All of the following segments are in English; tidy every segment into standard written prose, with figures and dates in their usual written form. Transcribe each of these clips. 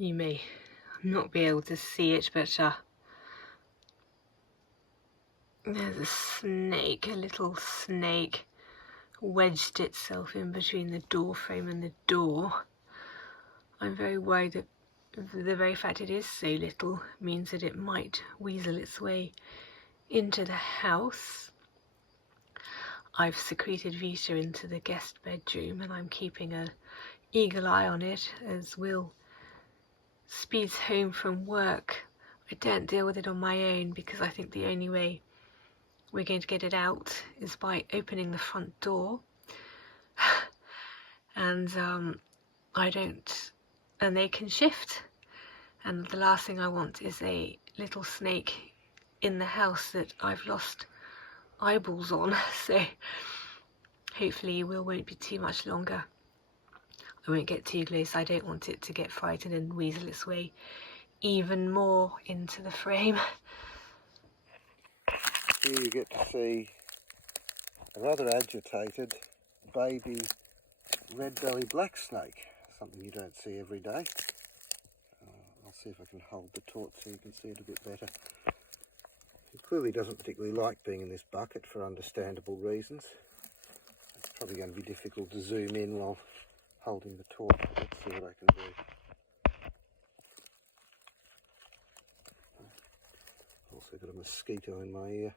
You may not be able to see it, but there's a snake, a little snake, wedged itself in between the door frame and the door. I'm very worried that the very fact it is so little means that it might weasel its way into the house. I've secreted Vita into the guest bedroom and I'm keeping an eagle eye on it as Will speeds home from work. I don't deal with it on my own because I think the only way we're going to get it out is by opening the front door. And they can shift. And the last thing I want is a little snake in the house that I've lost eyeballs on. So hopefully Will won't be too much longer. I won't get too close. I don't want it to get frightened and weasel its way even more into the frame. Here you get to see a rather agitated baby red-bellied black snake, something you don't see every day. I'll see if I can hold the torch so you can see it a bit better. It clearly doesn't particularly like being in this bucket for understandable reasons. It's probably going to be difficult to zoom in while holding the torch. Let's see what I can do. Also got a mosquito in my ear.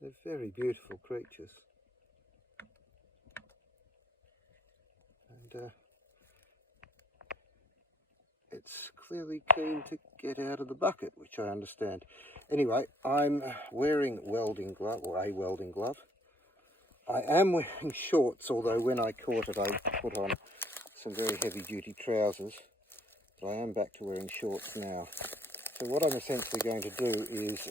They're very beautiful creatures. And it's clearly keen to get out of the bucket, which I understand. Anyway, I'm wearing welding glove, or a welding glove. I am wearing shorts, although when I caught it I put on some very heavy duty trousers. But I am back to wearing shorts now. So what I'm essentially going to do is,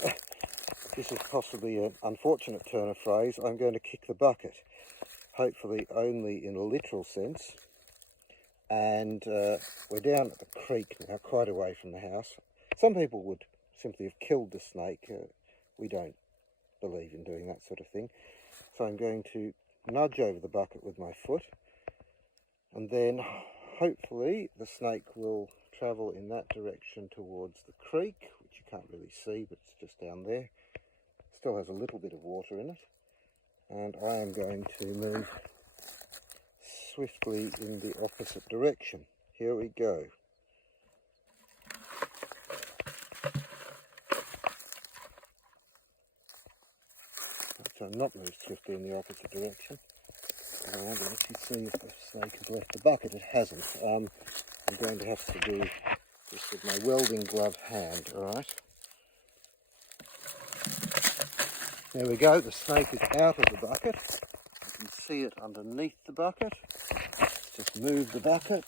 this is possibly an unfortunate turn of phrase, I'm going to kick the bucket. Hopefully only in a literal sense. And we're down at the creek now, quite away from the house. Some people would simply have killed the snake. We don't believe in doing that sort of thing. So I'm going to nudge over the bucket with my foot, and then hopefully the snake will travel in that direction towards the creek, which you can't really see, but it's just down there. Still has a little bit of water in it. And I am going to move swiftly in the opposite direction. Here we go. So not move swiftly in the opposite direction. I want to actually see if the snake has left the bucket. It hasn't. I'm going to have to do this with my welding glove hand, alright? There we go, the snake is out of the bucket. You can see it underneath the bucket. Let's just move the bucket.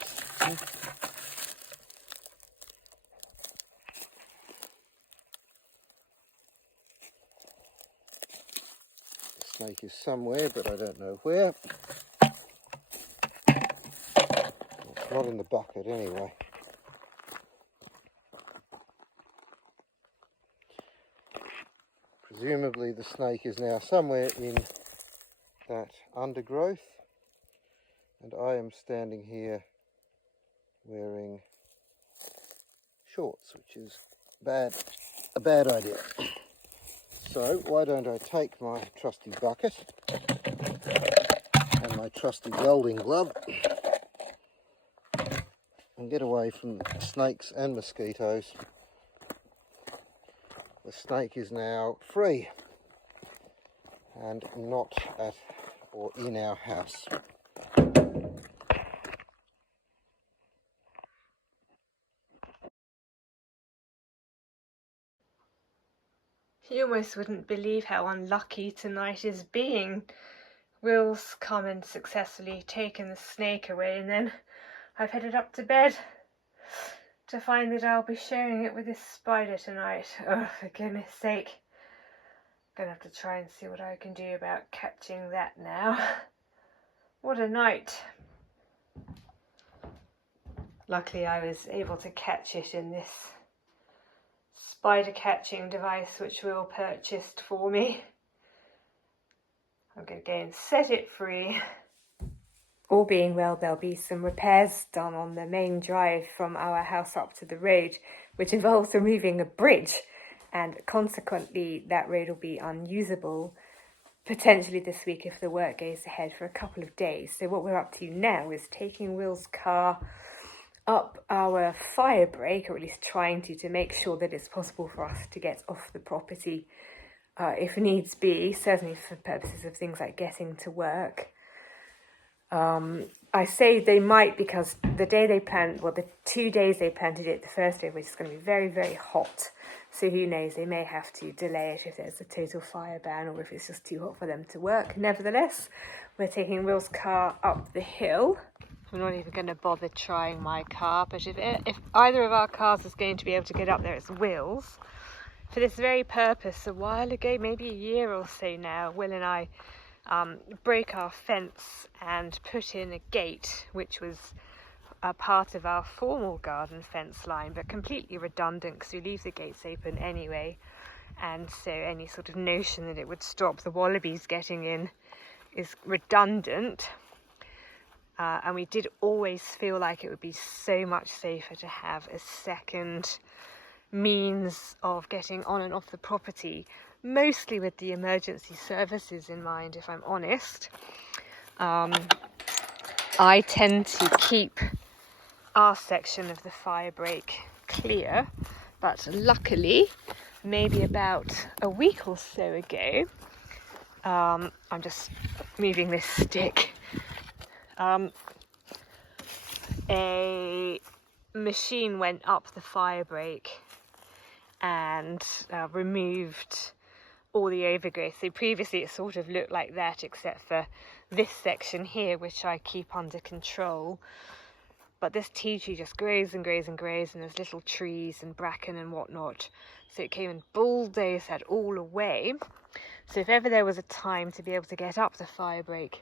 The snake is somewhere, but I don't know where. It's not in the bucket anyway. Presumably the snake is now somewhere in that undergrowth, and I am standing here wearing shorts, which is a bad idea. So why don't I take my trusty bucket and my trusty welding glove and get away from snakes and mosquitoes. The snake is now free and not at or in our house. You almost wouldn't believe how unlucky tonight is being. Will's come and successfully taken the snake away, and then I've headed up to bed to find that I'll be sharing it with this spider tonight. Oh, for goodness sake. Gonna have to try and see what I can do about catching that now. What a night. Luckily I was able to catch it in this spider catching device which Will purchased for me. I'm going to go and set it free. all being well, there'll be some repairs done on the main drive from our house up to the road, which involves removing a bridge, and consequently that road will be unusable potentially this week if the work goes ahead for a couple of days. So what we're up to now is taking Will's car up our firebreak, or at least trying to make sure that it's possible for us to get off the property if needs be, certainly for purposes of things like getting to work. I say they might because the day they planned, well, the 2 days they planned to do it, the first day, which is going to be very, very hot. So who knows, they may have to delay it if there's a total fire ban or if it's just too hot for them to work. Nevertheless, we're taking Will's car up the hill. I'm not even going to bother trying my car, but if either of our cars is going to be able to get up there, it's Will's. For this very purpose, a while ago, maybe a year or so now, Will and I broke our fence and put in a gate, which was a part of our formal garden fence line, but completely redundant because we leave the gates open anyway. And so any sort of notion that it would stop the wallabies getting in is redundant. And we did always feel like it would be so much safer to have a second means of getting on and off the property, mostly with the emergency services in mind, if I'm honest. I tend to keep our section of the firebreak clear, but luckily, maybe about a week or so ago, I'm just moving this stick, a machine went up the firebreak and removed all the overgrowth. So previously it sort of looked like that, except for this section here, which I keep under control. But this tea tree just grows and grows and grows, and there's little trees and bracken and whatnot. So it came and bulldozed that all away. So if ever there was a time to be able to get up the firebreak,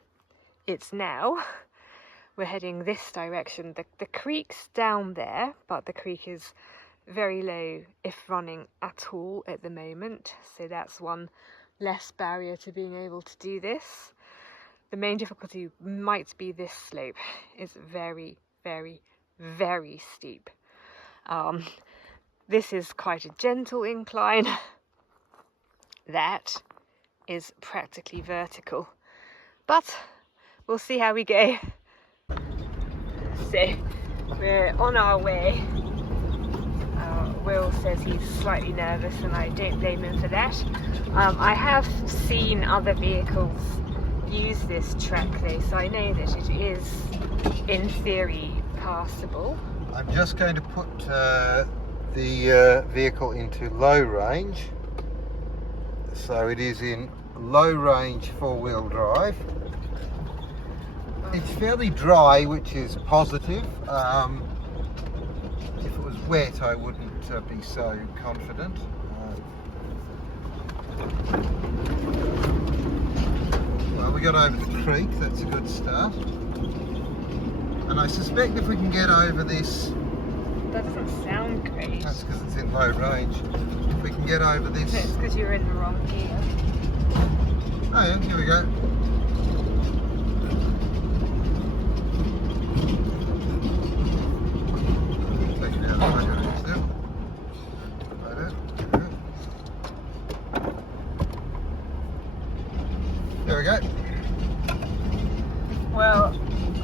it's now. We're heading this direction. The creek's down there, but the creek is very low, if running at all at the moment. So that's one less barrier to being able to do this. The main difficulty might be this slope. It's very, very, very steep. This is quite a gentle incline. That is practically vertical. But we'll see how we go. So we're on our way. Will says he's slightly nervous, and I don't blame him for that. I have seen other vehicles use this track though, so I know that it is in theory passable. I'm just going to put the vehicle into low range, so it is in low range four-wheel drive. It's fairly dry, which is positive. If it was wet I wouldn't be so confident. Well, we got over the creek, that's a good start. And I suspect if we can get over this... That doesn't sound great. That's because it's in low range. If we can get over this... No, it's because you're in the wrong gear. Oh yeah, here we go. Take it out, take it out still. Like that. There we go. Well,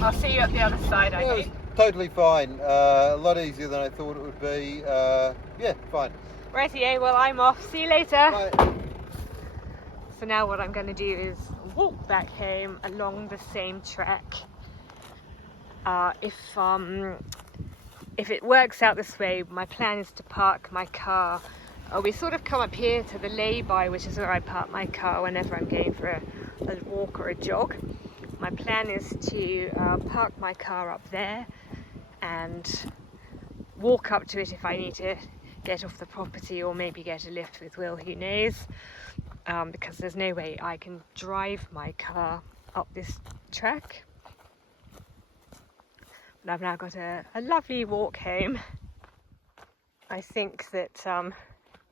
I'll see you at the other side, I Yeah, hope. totally fine. A lot easier than I thought it would be. Yeah, fine. Rightio, well I'm off. See you later. Bye. So now what I'm going to do is walk back home along the same track. If it works out this way, my plan is to park my car. We sort of come up here to the lay-by, which is where I park my car whenever I'm going for a walk or a jog. My plan is to park my car up there and walk up to it if I need to get off the property, or maybe get a lift with Will, who knows, because there's no way I can drive my car up this track. But I've now got a lovely walk home. I think that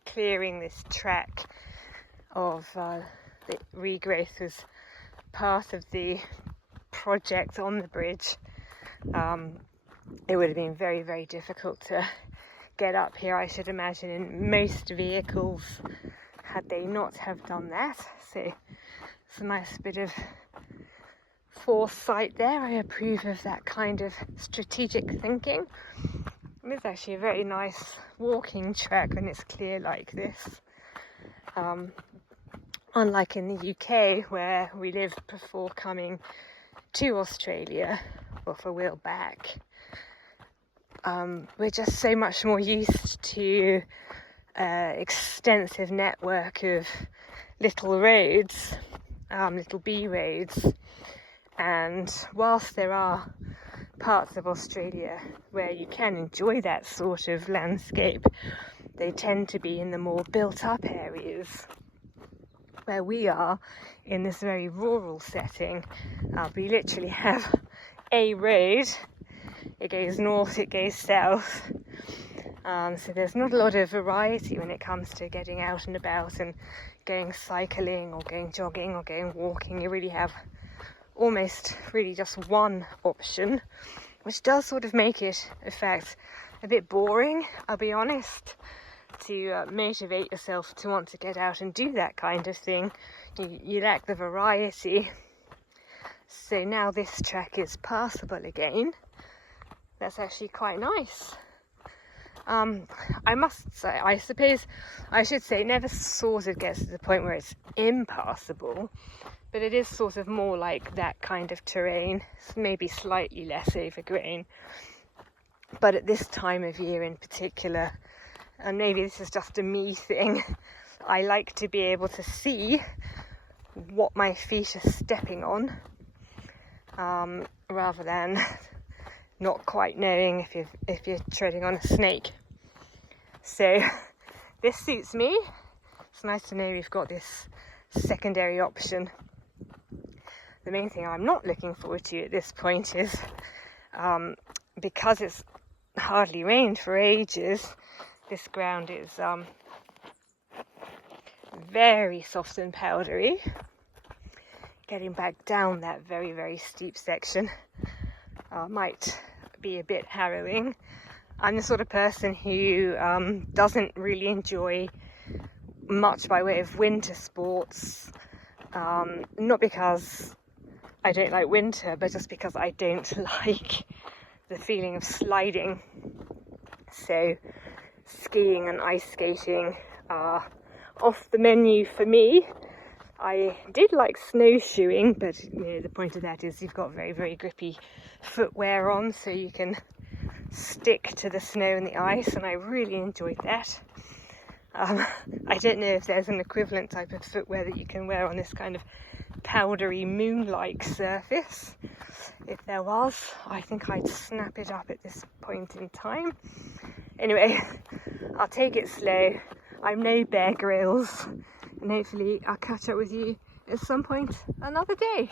clearing this track of the regrowth was part of the project on the bridge, it would have been very, very difficult to get up here, I should imagine, in most vehicles, had they not have done that. So it's a nice bit of foresight there. I approve of that kind of strategic thinking. It's actually a very nice walking track when it's clear like this. Unlike in the UK, where we lived before coming to Australia, or for a while back, we're just so much more used to extensive network of little roads, little B roads, and whilst there are parts of Australia where you can enjoy that sort of landscape, they tend to be in the more built up areas. Where we are in this very rural setting, we literally have a road. It goes north, it goes south, so there's not a lot of variety when it comes to getting out and about and going cycling or going jogging or going walking. You really have almost really just one option, which does sort of make it, in fact, a bit boring, I'll be honest. To motivate yourself to want to get out and do that kind of thing, you lack the variety. So now this track is passable again. That's actually quite nice. I must say, I suppose I should say, it never sort of gets to the point where it's impassable, but it is sort of more like that kind of terrain. It's maybe slightly less overgrown, but at this time of year in particular, and maybe this is just a me thing, I like to be able to see what my feet are stepping on, rather than not quite knowing if you're treading on a snake. So this suits me. It's nice to know we've got this secondary option. The main thing I'm not looking forward to at this point is, because it's hardly rained for ages, this ground is very soft and powdery. Getting back down that very, very steep section might be a bit harrowing. I'm the sort of person who doesn't really enjoy much by way of winter sports, not because I don't like winter, but just because I don't like the feeling of sliding. So skiing and ice skating are off the menu for me. I did like snowshoeing, but the point of that is you've got very, very grippy footwear on, so you can stick to the snow and the ice, and I really enjoyed that. I don't know if there's an equivalent type of footwear that you can wear on this kind of powdery moon-like surface. If there was, I think I'd snap it up at this point in time. Anyway, I'll take it slow. I'm no Bear Grylls, and hopefully I'll catch up with you at some point another day.